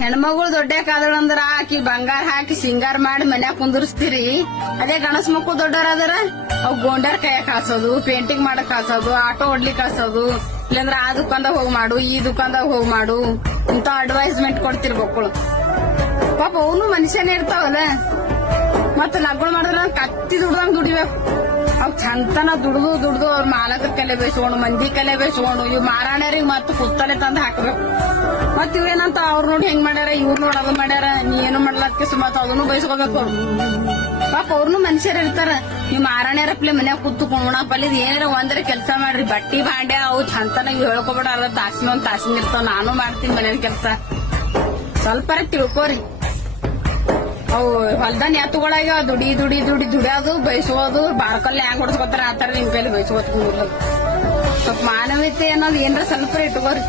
ಹೆಣ್ಮಗಳು ದೊಡ್ಡಕ್ಕಾದಳಂದ್ರ ಆಕಿ ಬಂಗಾರ ಹಾಕಿ ಸಿಂಗಾರ ಮಾಡಿ ಮನ್ಯಾಗ ಕುಂದರ್ಸ್ತೀರಿ. ಅದೇ ಗಣಸ್ ಮಕ್ಕಳು ದೊಡ್ಡರ ಅದರ ಅವ್ ಗೋಂಡ್ಯಾರ ಕೈಯಾಗ ಕಾಸೋದು, ಪೇಂಟಿಂಗ್ ಮಾಡಕ್ ಕಾಸೋದು, ಆಟೋ ಹೊಡ್ಲಿಕ್ ಕಾಸೋದು, ಇಲ್ಲಾಂದ್ರ ಆ ದುಕಾನ್ದಾಗ ಹೋಗ್ ಮಾಡು, ಈ ದುಕಾನ್ದಾಗ ಹೋಗ್ ಮಾಡು ಇಂತ ಅಡ್ವೈಸ್ಮೆಂಟ್ ಕೊಡ್ತಿರ್ಬೇಕು. ಪಾಪ ಅವನು ಮನುಷ್ಯನೇ ಇರ್ತಾವಲ್ಲ. ಮತ್ತ ಲಗ್ನ ಮಾಡಿದ್ರ ಕತ್ತಿ ದುಡ್ದಂಗ್ ದುಡಿಬೇಕು. ಅವ್ ಚಂತನ ದುಡ್ದು ಅವ್ರ ಮಾಲಕರ ಕಲೆ ಬೇಯಿಸ್ಕೊಂಡು, ಮಂದಿ ಕಲೆ ಬೇಯಿಸ್ಕೊಂಡು, ಇವ್ ಮಾರಾಣ್ಯರಿಗೆ ಮತ್ತ ಕುತ್ತಲೆ ತಂದ್ ಹಾಕ್ಬೇಕು. ಮತ್ ಇವೇನಂತ ಅವ್ರ ನೋಡಿ ಹೆಂಗ್ ಮಾಡ್ಯಾರ, ಇವ್ರ ನೋಡಿ ಅದು ಮಾಡ್ಯಾರ, ನೀ ಏನು ಮಾಡ್ಲತ್ಕೆ ಸುಮತ್ ಅದನ್ನು ಬಯಸ್ಕೋಬೇಕು ಅವ್ರು. ಪಾಪ ಅವ್ರನು ಮನುಷ್ಯರ್ ಇರ್ತಾರ. ನೀವ್ ಮಾರಾಣ್ಯರಪ್ಲೆ ಮನ್ಯಾಗ ಕೂತು ಕುಣಪಲ್ಲಿದ್ ಏನಾರ ಒಂದ್ರ ಕೆಲ್ಸ ಮಾಡ್ರಿ. ಬಟ್ಟಿ ಬಾಂಡೆ ಅವು ಚಂತನ ಇವ್ ಹೇಳ್ಕೊಬೇಡ. ಅರ್ಧ ತಾಸಿನ ಒಂದ್ ತಾಸಿನ ಇರ್ತಾವ. ನಾನು ಮಾಡ್ತೀನಿ ಮನೇಲಿ ಕೆಲ್ಸ. ಸ್ವಲ್ಪ ತಿಳ್ಕೋರಿ. ಅವು ಹೊಲ್ದಾನ್ ಎತ್ತುಗಳಾಗ ದುಡಿಯೋದು ಬಯಸೋದು, ಬಾರ್ಕಲ್ಲಿ ಹ್ಯಾಂಗ್ ಹೊಡ್ಸ್ಕೊತಾರ ಆತರ ನಿಮ್ ಕೈಲಿ ಬಯಸ್ಕೋತ ಸ್ವಲ್ಪ ಮಾನವೀಯತೆ ಅನ್ನೋದು ಏನ್ರ ಸ್ವಲ್ಪ ಇಟ್ಕೋರಿ.